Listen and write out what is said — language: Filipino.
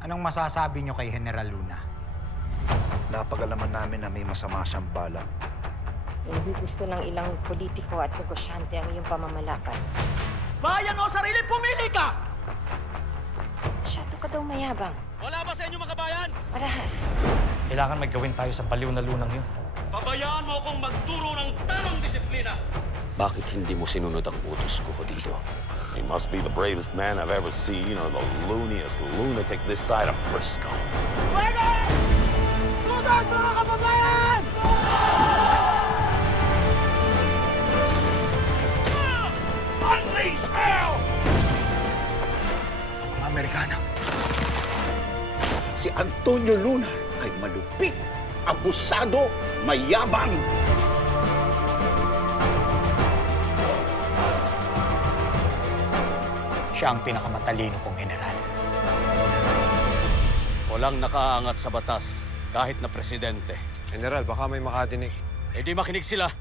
Anong masasabi nyo kay General Luna? Napag-alaman namin na may masama siyang balak. Hindi gusto ng ilang politiko at negosyante ang iyong pamamalakad. Bayan o sarili, pumili ka! Masyado ka daw mayabang. Wala ba sa inyo mga bayan? Marahas. Kailangan may gawin tayo sa baliw na lunang yun. Pabayaan mo akong magturo ng tamang disiplina. Bakit hindi mo sinunod ang utos ko dito? He must be the bravest man I've ever seen, or the looniest lunatic this side of Frisco. Tugan mga kababayan! Unleash hell! Mga Amerikano. Si Antonio Luna ay malupit, abusado, mayabang. Siya ang pinakamatalino kong general. Walang nakaangat sa batas kahit na presidente. General, baka may makadinig. Eh di makinig sila.